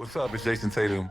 What's up? It's Jason Tatum.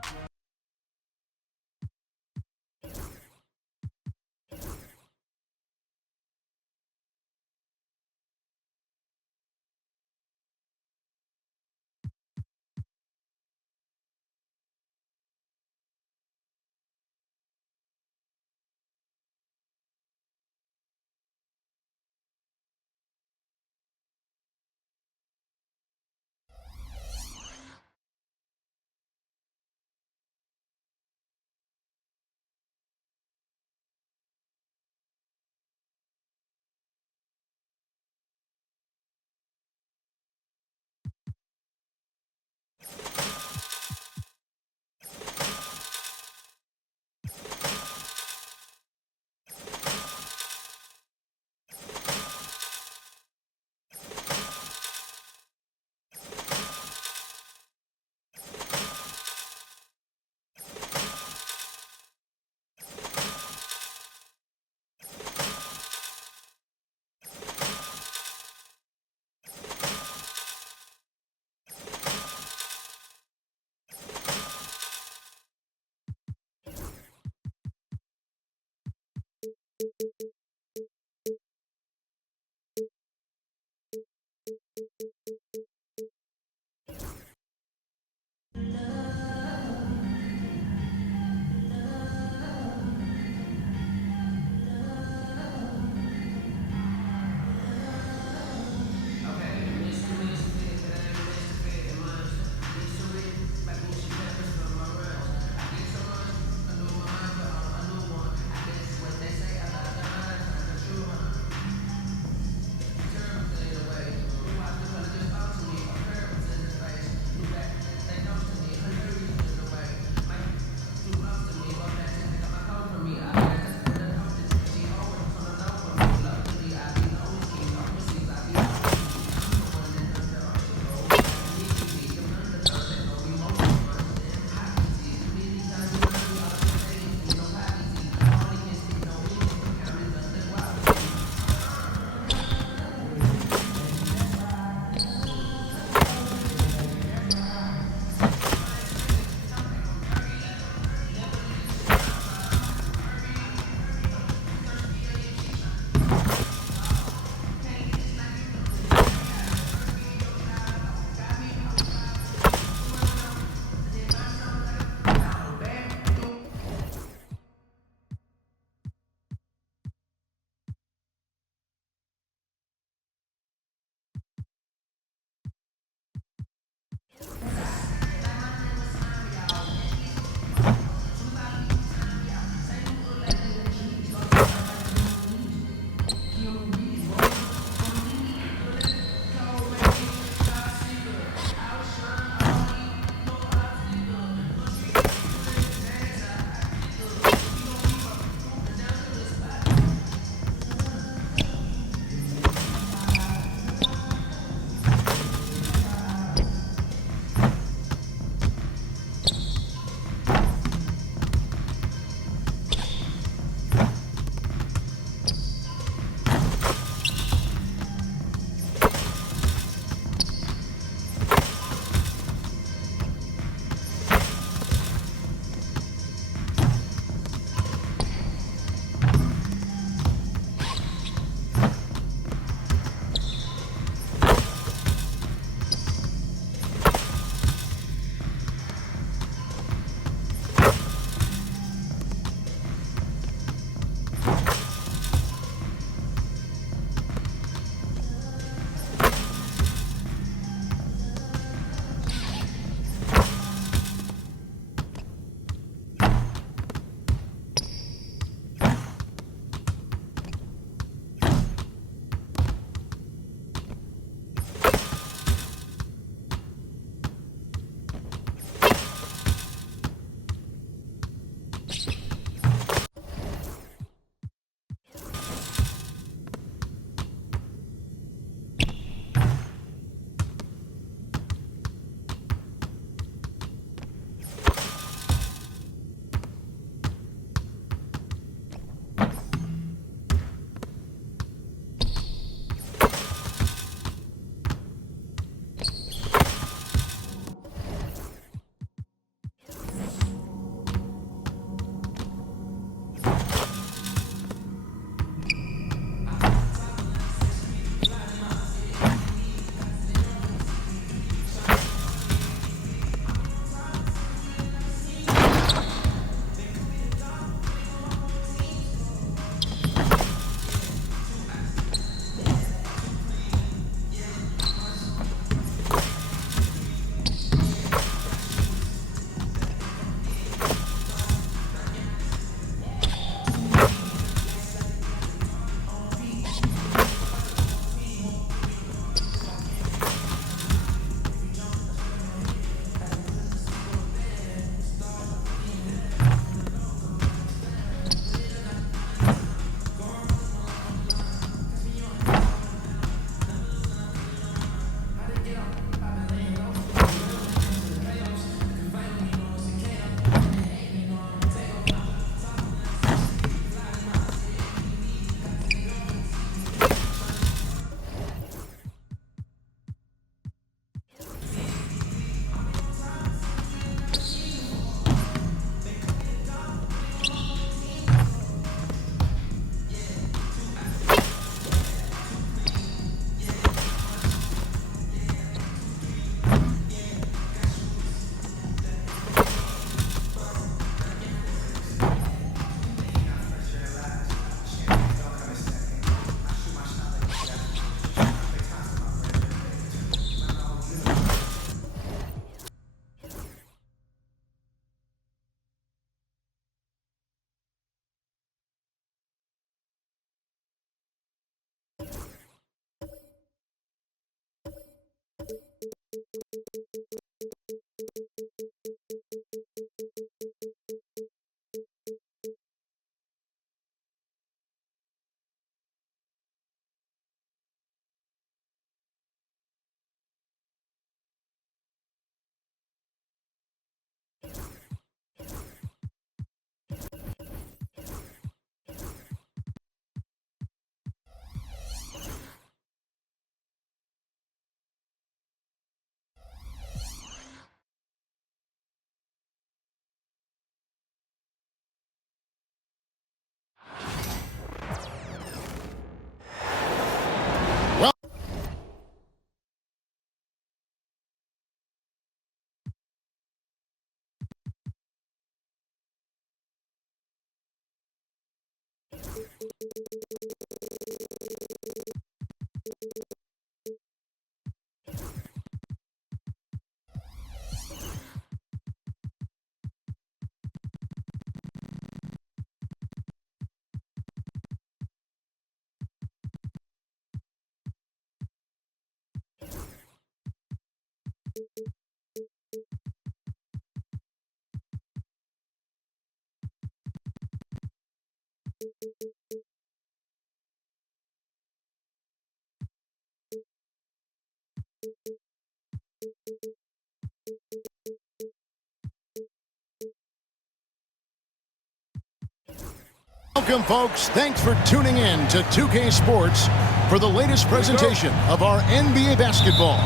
Welcome, folks. Thanks for tuning in to 2K Sports for the latest presentation of our NBA basketball.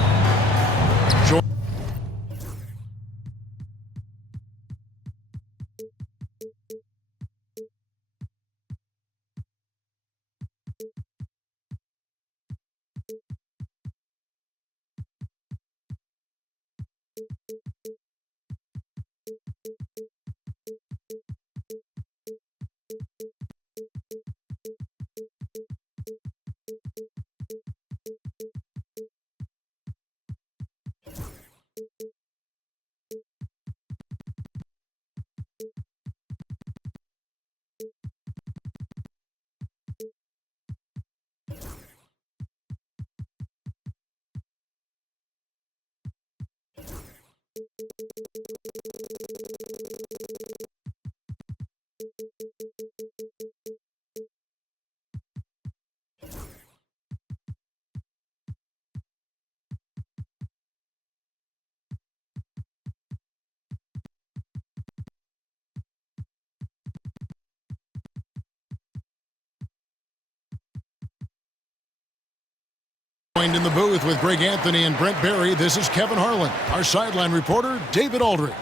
Joined in the booth with Greg Anthony and Brent Barry, this is Kevin Harlan. Our sideline reporter, David Aldridge.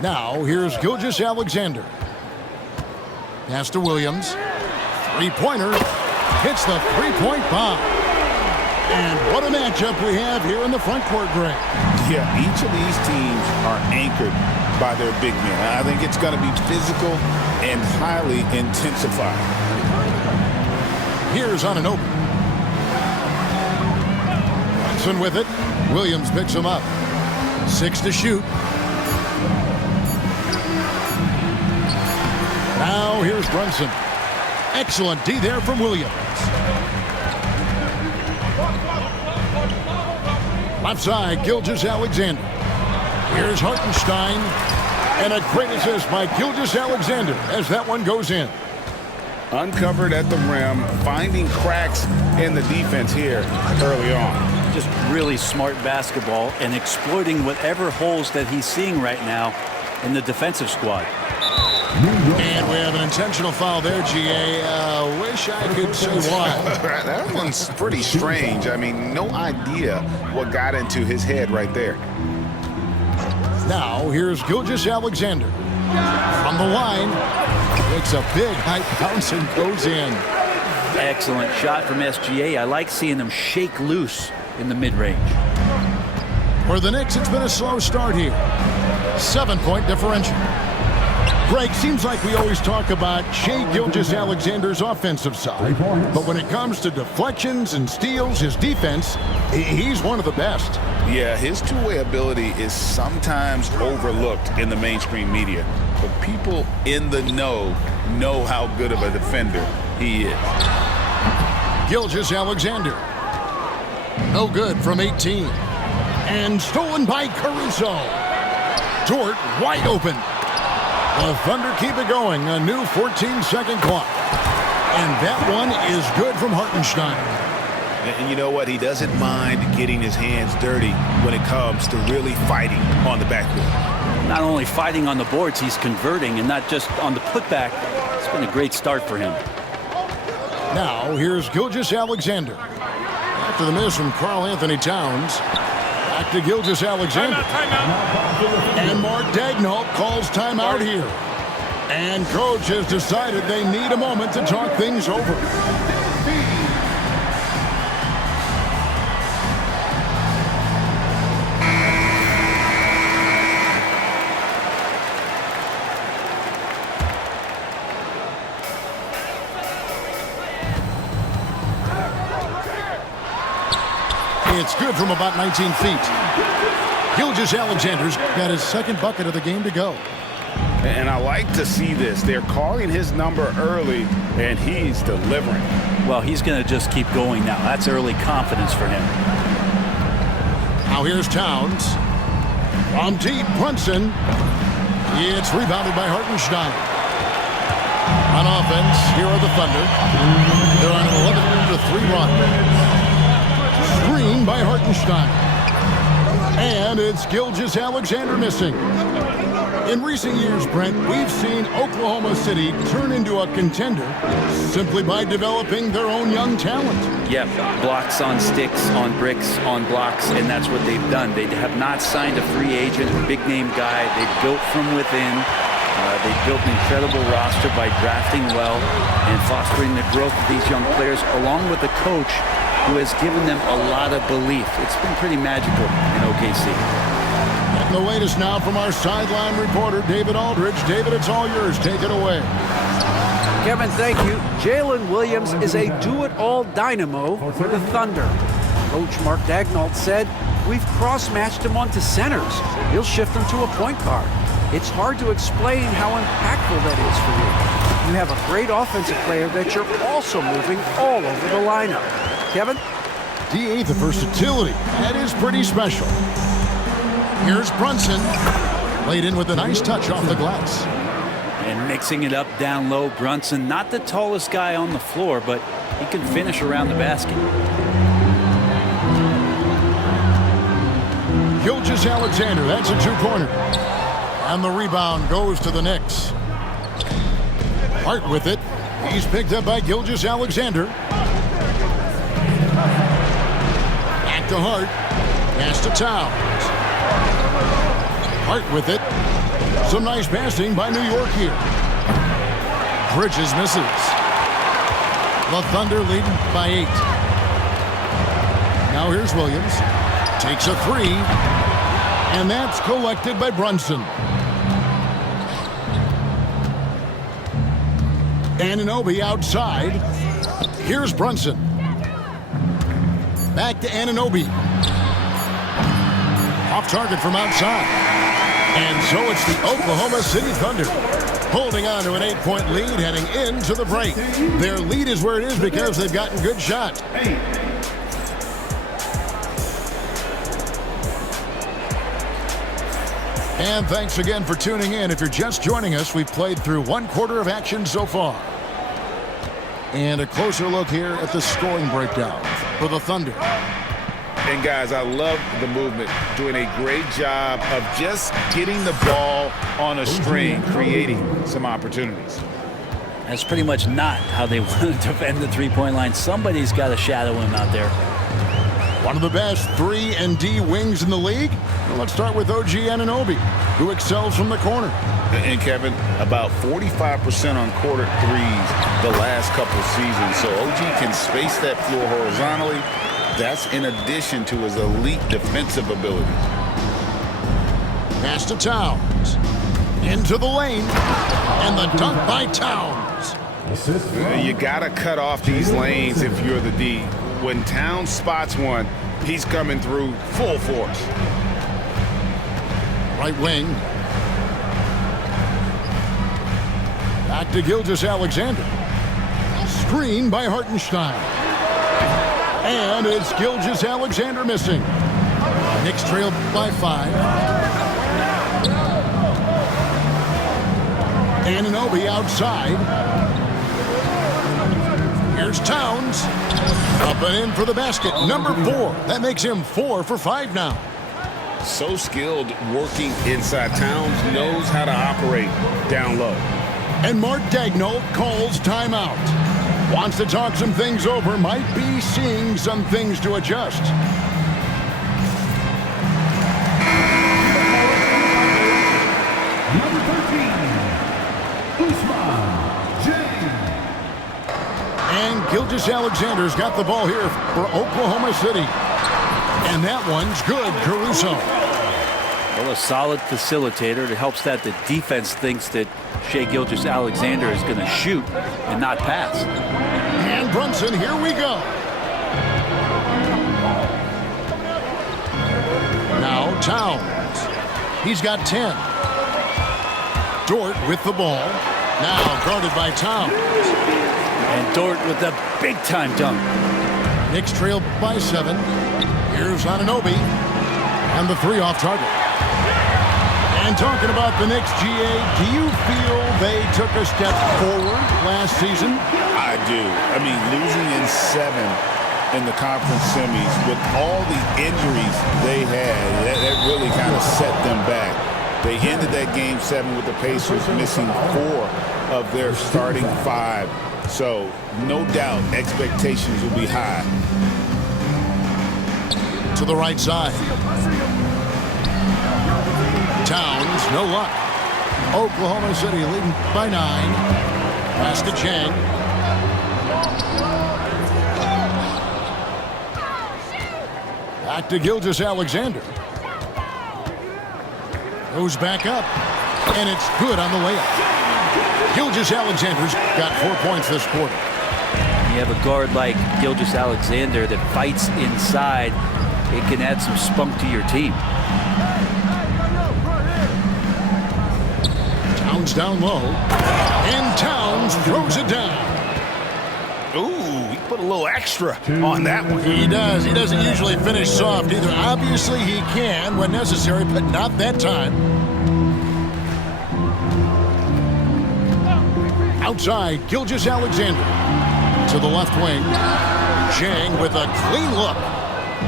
Now, here's Gilgeous-Alexander. Pass to Williams. Three-pointer. Hits the three-point bomb. And what a matchup we have here in the front court, Greg. Yeah, each of these teams are anchored by their big men. I think it's going to be physical and highly intensified. Here's on an open. Brunson with it. Williams picks him up. 6 to shoot. Now here's Brunson. Excellent D there from Williams. Left side, Gilgeous-Alexander. Here's Hartenstein. And a great assist by Gilgeous-Alexander as that one goes in. Uncovered at the rim, finding cracks in the defense here early on. Just really smart basketball and exploiting whatever holes that he's seeing right now in the defensive squad. And we have an intentional foul there, GA. Wish I could say why. That one's pretty strange. I mean, no idea what got into his head right there. Now, here's Gilgeous-Alexander. From the line, makes a big high bounce and goes in. Excellent shot from SGA. I like seeing them shake loose in the mid-range. For the Knicks, it's been a slow start here. 7-point differential. Greg, seems like we always talk about Shai Gilgeous-Alexander's offensive side, but when it comes to deflections and steals, his defense, he's one of the best. Yeah, his two-way ability is sometimes overlooked in the mainstream media, but people in the know how good of a defender he is. Gilgeous-Alexander. No good from 18. And stolen by Caruso. Dort wide open. The Thunder keep it going. A new 14-second clock. And that one is good from Hartenstein. And you know what? He doesn't mind getting his hands dirty when it comes to really fighting on the backboard. Not only fighting on the boards, he's converting, and not just on the putback. It's been a great start for him. Now, here's Gilgeous-Alexander. After the miss from Karl-Anthony Towns. Back to Gilgeous-Alexander. And Mark Daigneault calls timeout here. And coach has decided they need a moment to talk things over. It's good from about 19 feet. Gilgeous-Alexander's got his second bucket of the game to go. And I like to see this. They're calling his number early, and he's delivering. Well, he's going to just keep going now. That's early confidence for him. Now here's Towns. From deep, Brunson. It's rebounded by Hartenstein. On offense, here are the Thunder. They're on an 11-3 run. Screen by Hartenstein. And it's Gilgeous-Alexander missing. In recent years, Brent, we've seen Oklahoma City turn into a contender simply by developing their own young talent. Yeah, blocks on sticks, on bricks, on blocks, and that's what they've done. They have not signed a free agent, big-name guy. They've built from within. They've built an incredible roster by drafting well and fostering the growth of these young players, along with a coach who has given them a lot of belief. It's been pretty magical in OKC. And the latest now from our sideline reporter, David Aldridge. David, it's all yours. Take it away. Kevin, thank you. Jalen Williams is a do-it-all dynamo for the Thunder. Coach Mark Daigneault said, "We've cross-matched him onto centers. He'll shift him to a point guard. It's hard to explain how impactful that is for you. You have a great offensive player that you're also moving all over the lineup." Kevin? D.A. the versatility. That is pretty special. Here's Brunson. Laid in with a nice touch off the glass. And mixing it up down low, Brunson, not the tallest guy on the floor, but he can finish around the basket. Gilgeous-Alexander, that's a two-pointer. And the rebound goes to the Knicks. Hart with it. He's picked up by Gilgeous-Alexander. Back to Hart. Pass to Towns. Hart with it. Some nice passing by New York here. Bridges misses. The Thunder leading by 8. Now here's Williams. Takes a three. And that's collected by Brunson. Anunoby outside. Here's Brunson. Back to Anunoby. Off target from outside. And so it's the Oklahoma City Thunder holding on to an 8-point lead heading into the break. Their lead is where it is because they've gotten good shots. And thanks again for tuning in. If you're just joining us, we've played through one quarter of action so far. And a closer look here at the scoring breakdown for the Thunder. And guys, I love the movement, doing a great job of just getting the ball on a string, creating some opportunities. That's pretty much not how they want to defend the three-point line. Somebody's got to shadow him out there. One of the best 3 and D wings in the league. Well, let's start with OG Anunoby, who excels from the corner. And Kevin, about 45% on quarter threes the last couple seasons. So OG can space that floor horizontally. That's in addition to his elite defensive ability. Pass to Towns. Into the lane. And the dunk by Towns. You got to cut off these lanes if you're the D. When Towns spots one, he's coming through full force. Right wing. Back to Gilgeous-Alexander. Screen by Hartenstein. And it's Gilgeous-Alexander missing. Knicks trail by 5. Anunoby outside. Here's Towns. Up and in for the basket. Number 4. That makes him 4 for 5 now. So skilled working inside. Towns knows how to operate down low. And Mark Daigneault calls timeout. Wants to talk some things over. Might be seeing some things to adjust. Number 13, Ousmane Dieng. And Gilgeous-Alexander's got the ball here for Oklahoma City. And that one's good, Caruso. Well, a solid facilitator. It helps that the defense thinks that Shai Gilgeous-Alexander is going to shoot and not pass. And Brunson, here we go. Now Towns. He's got 10. Dort with the ball. Now guarded by Towns. And Dort with the big-time dunk. Knicks trail by 7. Here's Anunoby. And the 3 off target. And talking about the Knicks, GA, do you feel they took a step forward last season? I do. I mean, losing in 7 in the conference semis with all the injuries they had, that really kind of set them back. They ended that game 7 with the Pacers missing 4 of their starting 5. So, no doubt, expectations will be high. To the right side. Towns, no luck. Oklahoma City leading by 9. Pass to Chang. Back to Gilgeous-Alexander. Goes back up. And it's good on the layup. Gilgeous-Alexander's got 4 points this quarter. You have a guard like Gilgeous-Alexander that fights inside. It can add some spunk to your team. Towns down low. And Towns throws it down. Ooh, he put a little extra on that one. He does. He doesn't usually finish soft either. Obviously, he can when necessary, but not that time. Outside, Gilgeous-Alexander. To the left wing. Chang with a clean look.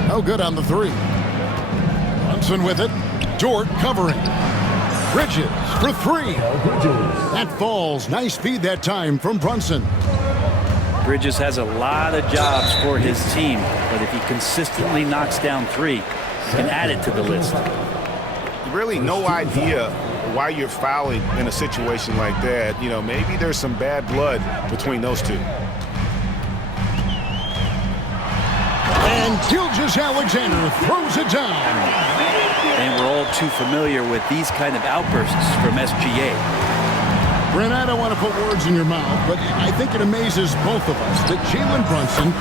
No good on the 3. Brunson with it. Dort covering. Bridges for 3. That falls. Nice feed that time from Brunson. Bridges has a lot of jobs for his team, but if he consistently knocks down 3, he can add it to the list. Really no idea why you're fouling in a situation like that. You know, maybe there's some bad blood between those two. And Gilgeous-Alexander throws it down. And we're all too familiar with these kind of outbursts from SGA. Brent, I don't want to put words in your mouth, but I think it amazes both of us that Jalen Brunson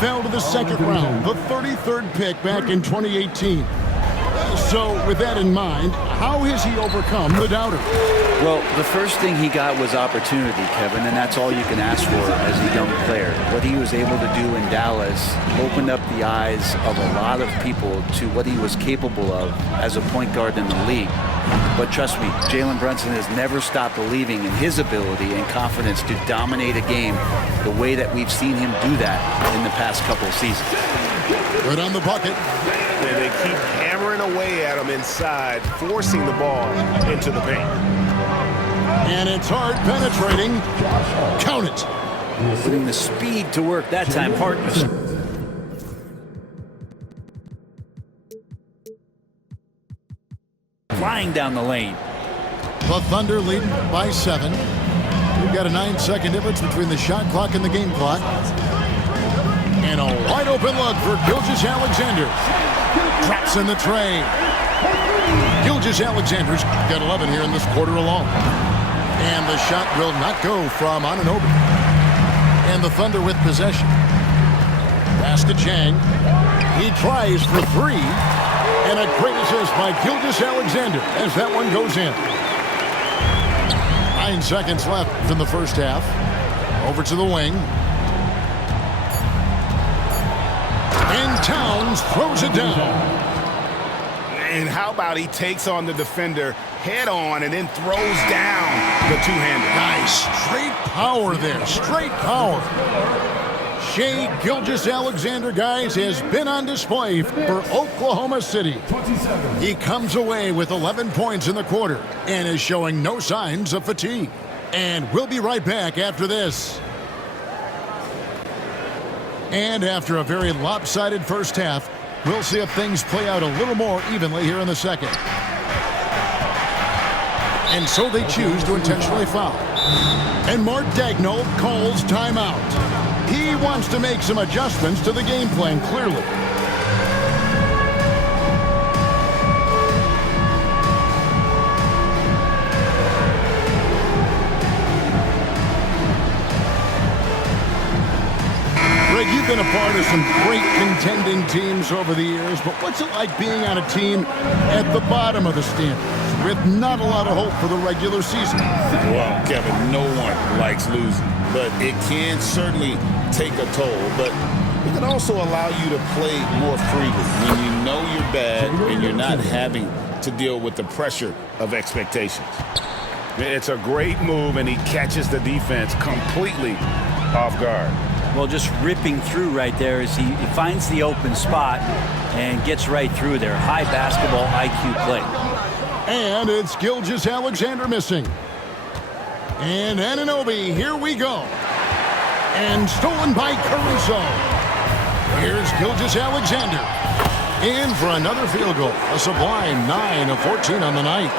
fell to the second round, the 33rd pick back in 2018. So, with that in mind, how has he overcome the doubters? Well, the first thing he got was opportunity, Kevin, and that's all you can ask for as a young player. What he was able to do in Dallas opened up the eyes of a lot of people to what he was capable of as a point guard in the league. But trust me, Jalen Brunson has never stopped believing in his ability and confidence to dominate a game the way that we've seen him do that in the past couple of seasons. Good on the bucket. And they keep hammering away at him inside, forcing the ball into the paint. And it's hard penetrating. Count it. Putting the speed to work that time, partners. Flying down the lane. The Thunder leading by 7. We've got a 9-second difference between the shot clock and the game clock. And a wide open look for Gilgeous-Alexander. Drops in the tray. Gilgeous-Alexander's got 11 here in this quarter alone. And the shot will not go from Anunoby. And the Thunder with possession. Pass to Chang. He tries for 3. And a great assist by Gilgeous-Alexander as that one goes in. 9 seconds left in the first half. Over to the wing. And Towns throws it down. And how about he takes on the defender head on and then throws down the two-hander. Nice. Straight power there. Straight power. Shai Gilgeous-Alexander, guys, has been on display for Oklahoma City. He comes away with 11 points in the quarter and is showing no signs of fatigue. And we'll be right back after this. And after a very lopsided first half, we'll see if things play out a little more evenly here in the second. And so they choose to intentionally foul. And Mark Daigneault calls timeout. He wants to make some adjustments to the game plan, clearly. Greg, you've been a part of some great contending teams over the years, but what's it like being on a team at the bottom of the standings with not a lot of hope for the regular season? Well, Kevin, no one likes losing, but it can certainly take a toll. But it can also allow you to play more freely when you know you're bad and you're not having to deal with the pressure of expectations. It's a great move, and he catches the defense completely off guard. Well, just ripping through right there as he finds the open spot and gets right through there. High basketball IQ play. And it's Gilgeous-Alexander missing. And Anunoby, here we go. And stolen by Caruso. Here's Gilgeous-Alexander. In for another field goal. A sublime 9 of 14 on the night.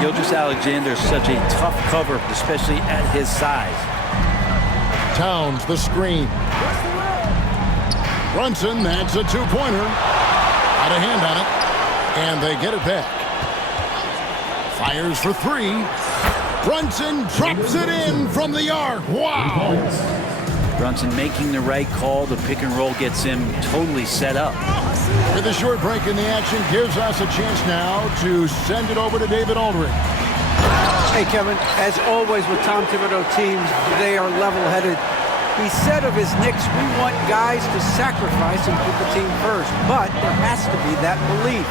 Gilgeous-Alexander is such a tough cover, especially at his size. Towns, the screen. Brunson, that's a two-pointer. Out of hand on it. And they get it back. Fires for three. Brunson drops it in from the arc. Wow! Brunson making the right call. The pick and roll gets him totally set up. With a short break in the action, gives us a chance now to send it over to David Aldridge. Hey, Kevin, as always with Tom Thibodeau teams, they are level-headed. He said of his Knicks, we want guys to sacrifice and put the team first, but there has to be that belief.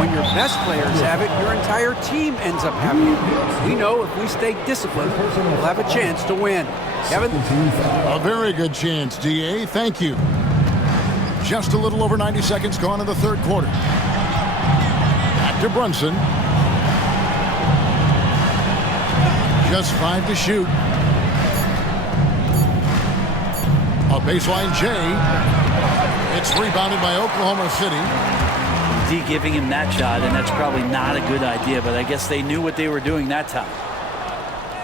When your best players have it, your entire team ends up having it. We know if we stay disciplined, we'll have a chance to win. Kevin? A very good chance, D.A. Thank you. Just a little over 90 seconds gone in the third quarter. Back to Brunson. Just 5 to shoot. A baseline J. It's rebounded by Oklahoma City. D giving him that shot, and that's probably not a good idea, but I guess they knew what they were doing that time.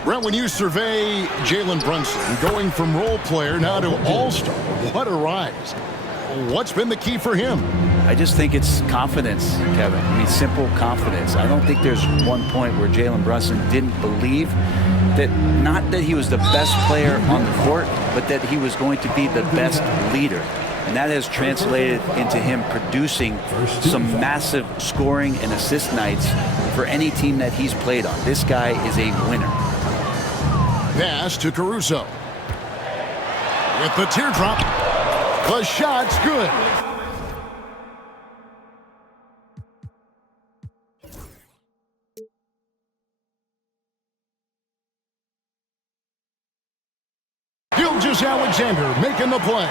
Brent, when you survey Jalen Brunson, going from role player now to all-star, what a rise. What's been the key for him? I just think it's confidence, Kevin. I mean, simple confidence. I don't think there's one point where Jalen Brunson didn't believe that, not that he was the best player on the court, but that he was going to be the best leader. And that has translated into him producing some massive scoring and assist nights for any team that he's played on. This guy is a winner. Pass to Caruso. With the teardrop. The shot's good. Gilgeous-Alexander making the play.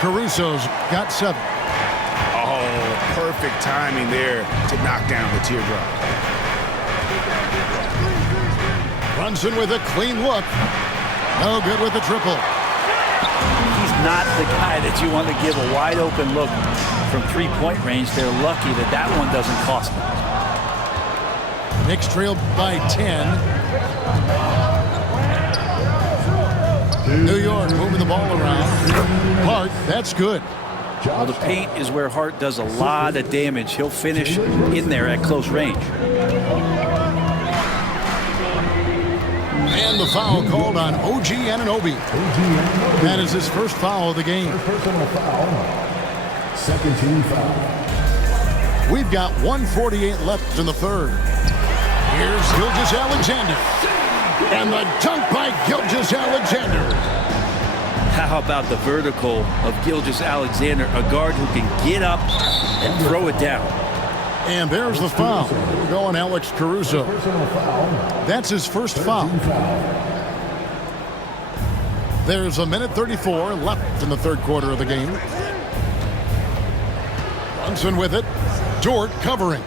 Caruso's got 7. Oh, perfect timing there to knock down the teardrop. Brunson with a clean look. No good with the triple. He's not the guy that you want to give a wide open look from three-point range. They're lucky that that one doesn't cost them. Knicks trailed by 10. New York moving the ball around. Hart, that's good. Well, the paint is where Hart does a lot of damage. He'll finish in there at close range. And the foul called on OG Anunoby. That is his first foul of the game. Personal foul. Second team foul. We've got 1:48 left in the third. Here's Gilgeous-Alexander. And the dunk by Gilgeous-Alexander. How about the vertical of Gilgeous-Alexander, a guard who can get up and throw it down. And there's the foul. We're going Alex Caruso. Personal foul. That's his first foul. There's a minute 34 left in the third quarter of the game. Brunson with it. Dort covering.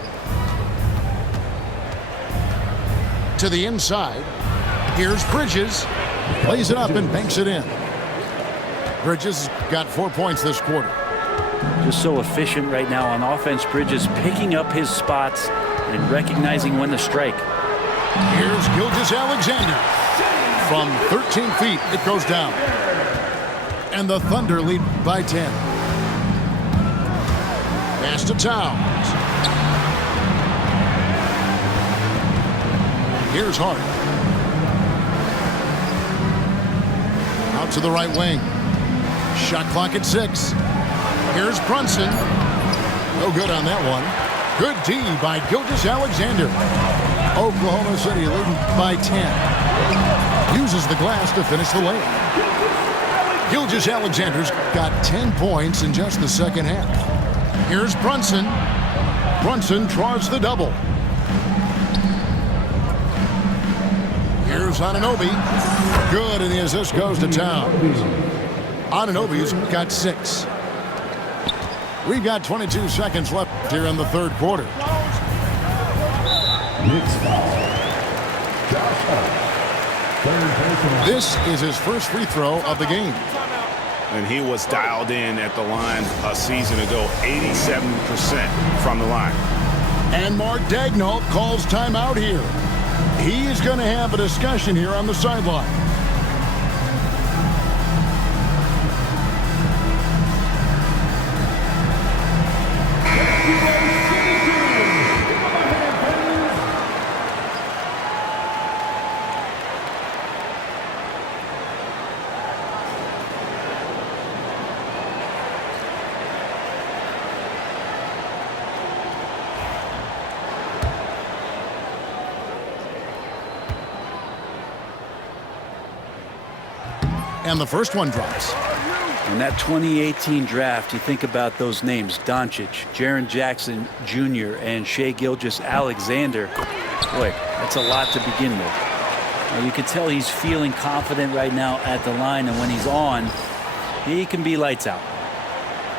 To the inside. Here's Bridges. Plays it up and banks it in. Bridges got 4 points this quarter. Just so efficient right now on offense. Bridges picking up his spots and recognizing when to strike. Here's Gilgeous-Alexander. From 13 feet, it goes down. And the Thunder lead by 10. Pass to Towns. Here's Hart. Out to the right wing. Shot clock at 6. Here's Brunson. No good on that one. Good D by Gilgeous-Alexander. Oklahoma City leading by 10. Uses the glass to finish the layup. Gilgeous-Alexander's got 10 points in just the second half. Here's Brunson. Brunson draws the double. Here's Anunoby. Good, and the assist goes to Towns. Anunoby's got 6. We've got 22 seconds left here in the third quarter. Knicks foul. Josh Hart. Third personal. This is his first free throw of the game. And he was dialed in at the line a season ago, 87% from the line. And Mark Daigneault calls timeout here. He is going to have a discussion here on the sideline. And the first one drops. In that 2018 draft, you think about those names, Doncic, Jaren Jackson Jr., and Shai Gilgeous-Alexander. Boy, that's a lot to begin with. Now, you can tell he's feeling confident right now at the line, and when he's on, he can be lights out.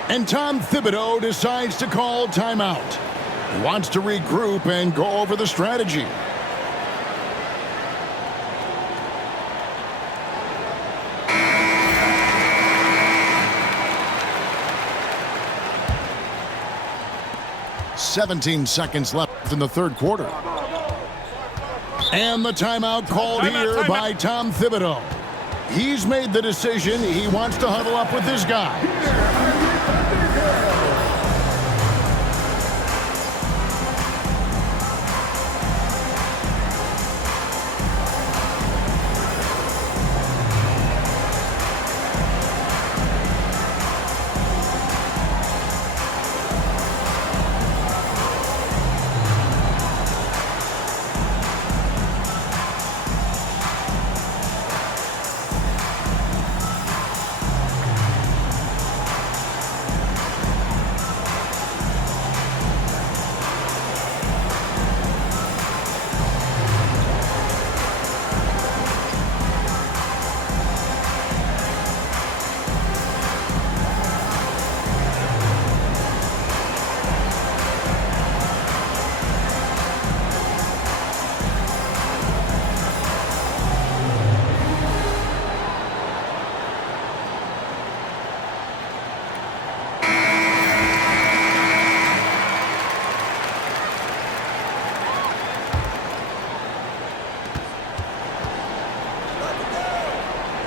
And Tom Thibodeau decides to call timeout. He wants to regroup and go over the strategy. "17 seconds left in the third quarter. And the timeout called here by Tom Thibodeau. He's made the decision. He wants to huddle up with his guys.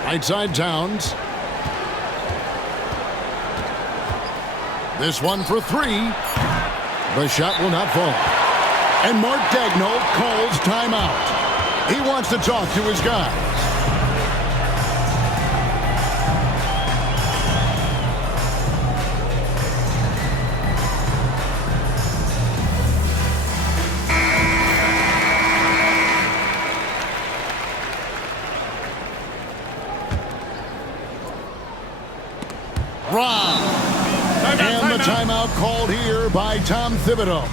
Right side Towns. This one for 3. The shot will not fall. And Mark Daigneault calls timeout. He wants to talk to his guys. And the timeout called here by Tom Thibodeau.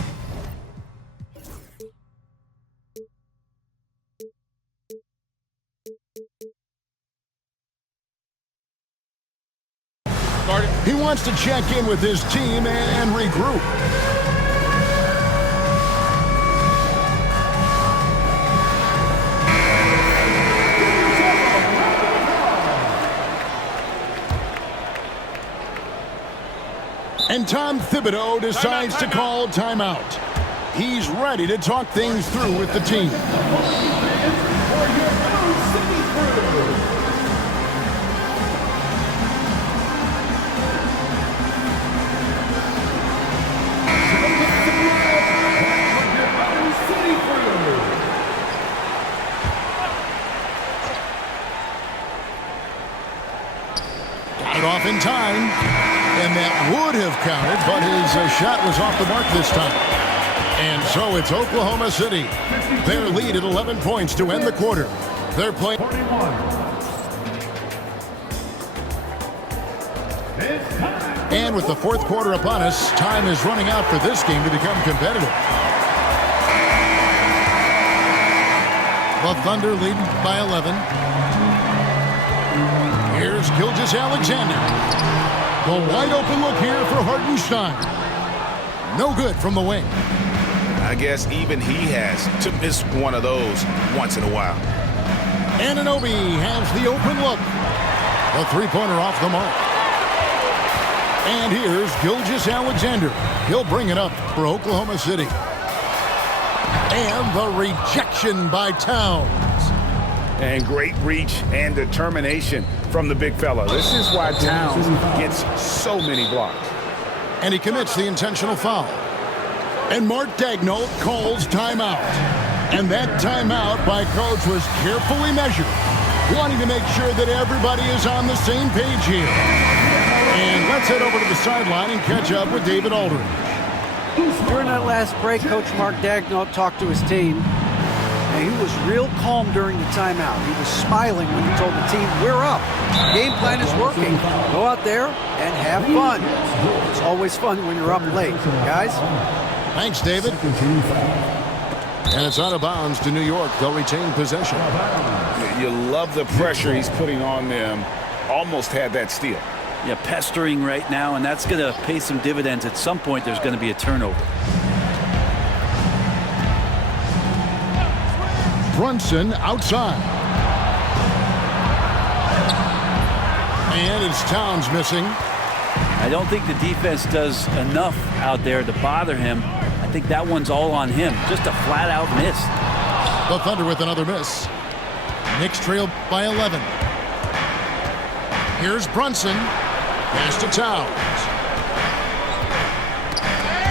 He wants to check in with his team and regroup. And Tom Thibodeau decides to call timeout. He's ready to talk things through with the team. Right off in time. And that would have counted, but his shot was off the mark this time. And so it's Oklahoma City. Their lead at 11 points to end the quarter. They're playing. And with the fourth quarter upon us, time is running out for this game to become competitive. The Thunder lead by 11. Here's Gilgeous-Alexander. The wide open look here for Hartenstein. No good from the wing. I guess even he has to miss one of those once in a while. Anunoby has the open look. The three-pointer off the mark. And here's Gilgeous-Alexander. He'll bring it up for Oklahoma City. And the rejection by Towns. And great reach and determination from the big fella. This is why Towns gets so many blocks. And he commits the intentional foul. And Mark Daigneault calls timeout. And that timeout by coach was carefully measured, wanting to make sure that everybody is on the same page here. And let's head over to the sideline and catch up with David Aldridge. During that last break, Coach Mark Daigneault talked to his team. And he was real calm during the timeout. He was smiling when he told the team, we're up. Game plan is working. Go out there and have fun. It's always fun when you're up late, guys. Thanks, David. And it's out of bounds to New York. They'll retain possession. You love the pressure he's putting on them. Almost had that steal. Yeah, pestering right now, and that's going to pay some dividends. At some point, there's going to be a turnover. Brunson outside. And it's Towns missing. I don't think the defense does enough out there to bother him. I think that one's all on him. Just a flat-out miss. The Thunder with another miss. Knicks trail by 11. Here's Brunson. Pass to Towns.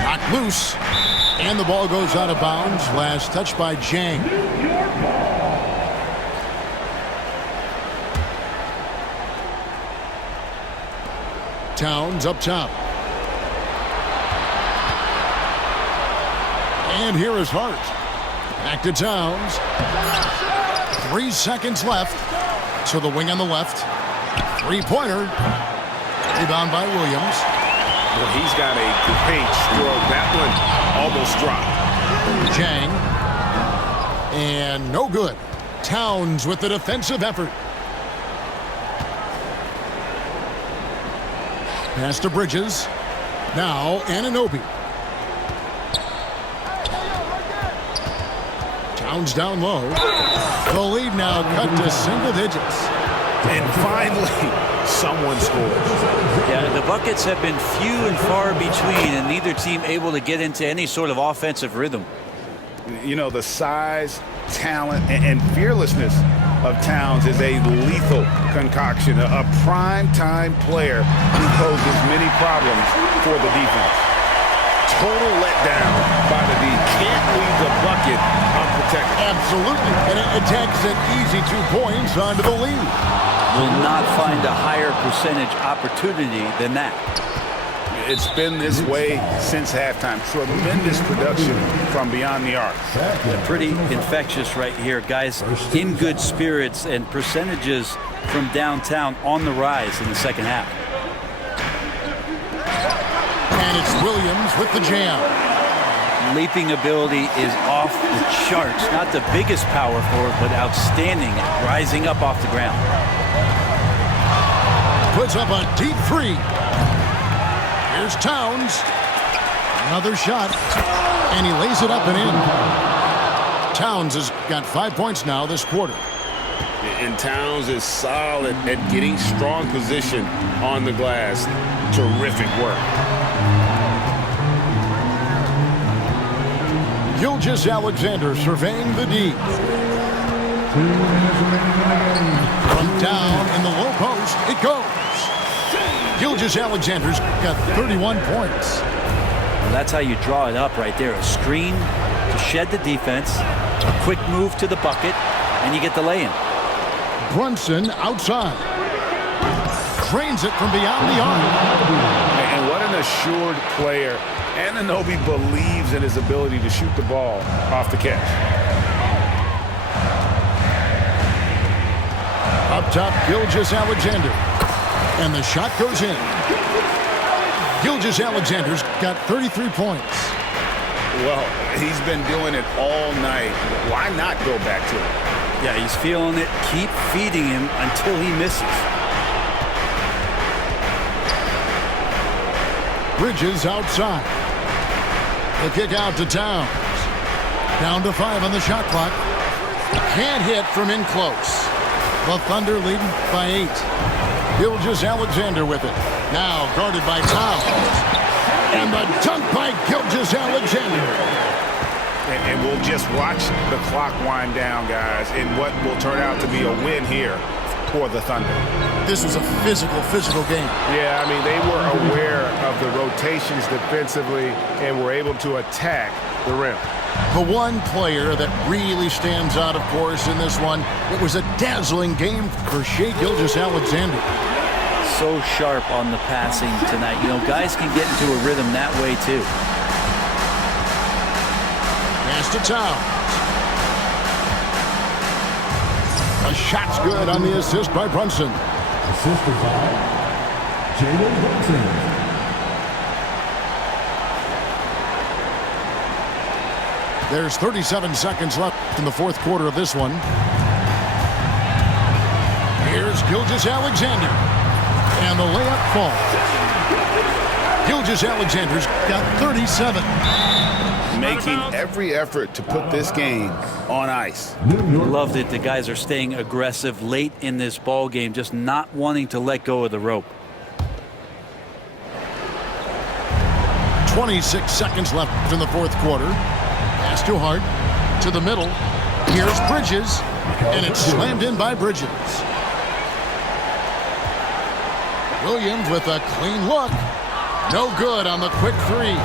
Knocked loose. And the ball goes out of bounds. Last touch by Jang. Towns up top. And here is Hart. Back to Towns. 3 seconds left. To the wing on the left. Three-pointer. Rebound by Williams. Well, he's got a great stroke. That one almost dropped. Jang. And no good. Towns with the defensive effort. Pass to Bridges. Now Anunoby. Towns down low. The lead now cut to single digits. And finally, someone scores. Yeah, the buckets have been few and far between, and neither team able to get into any sort of offensive rhythm. You know, the size, talent, and fearlessness of Towns is a lethal concoction, a prime-time player who poses many problems for the defense. Total letdown by the D. Can't leave the bucket unprotected. Absolutely. And it takes an easy 2 points onto the lead. Will not find a higher percentage opportunity than that. It's been this way since halftime. Tremendous production from beyond the arc. Pretty infectious right here. Guys in good spirits and percentages from downtown on the rise in the second half. And it's Williams with the jam. Leaping ability is off the charts. Not the biggest power forward, but outstanding at rising up off the ground. Puts up a deep three. Here's Towns. Another shot. And he lays it up and in. Towns has got 5 points now this quarter. And Towns is solid at getting strong position on the glass. Terrific work. Gilgeous-Alexander surveying the D. From down in the low post, it goes. Gilgeous-Alexander's got 31 points. Well, that's how you draw it up right there. A screen to shed the defense, a quick move to the bucket, and you get the lay-in. Brunson outside. drains it from beyond the arc. And what an assured player. Anunoby believes in his ability to shoot the ball off the catch. Up top, Gilgeous-Alexander. And the shot goes in. Gilgeous-Alexander's got 33 points. Well, he's been doing it all night. Why not go back to it? Yeah, he's feeling it. Keep feeding him until he misses. Bridges outside. The kick out to Towns. Down to 5 on the shot clock. Can't hit from in close. The Thunder leading by 8. Gilgeous-Alexander with it. Now guarded by Towns. And the dunk by Gilgeous-Alexander. And we'll just watch the clock wind down, guys, in what will turn out to be a win here for the Thunder. This was a physical game. Yeah, I mean, they were aware of the rotations defensively and were able to attack the rim. The one player that really stands out, of course, in this one, it was a dazzling game for Shai Gilgeous-Alexander. So sharp on the passing tonight. You know, guys can get into a rhythm that way, too. Pass to Towns. A shot's good on the assist by Brunson. Assisted by Jalen Brunson. There's 37 seconds left in the fourth quarter of this one. Here's Gilgeous-Alexander. And the layup falls. Gilgeous-Alexander's got 37. Making every effort to put this game on ice. Loved it. The guys are staying aggressive late in this ball game, just not wanting to let go of the rope. 26 seconds left in the fourth quarter. Pass to Hart. To the middle. Here's Bridges. And it's slammed in by Bridges. Williams with a clean look. No good on the quick three.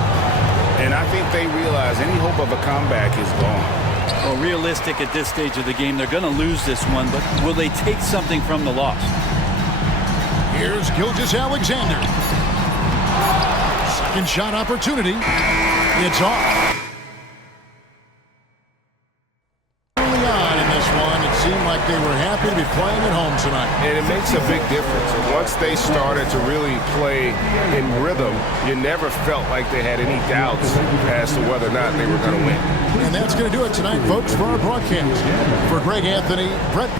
And I think they realize any hope of a comeback is gone. Well, realistic at this stage of the game, they're going to lose this one, but will they take something from the loss? Here's Gilgeous-Alexander. Second shot opportunity. It's off. Early on in this one, it seemed like they were happy to be playing at home tonight. And it makes a big difference. And once they started to really play in rhythm, you never felt like they had any doubts as to whether or not they were going to win. And that's going to do it tonight, folks, for our broadcast. For Greg Anthony, Brett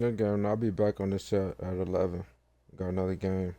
Good game. I'll be back on this set at 11. Got another game.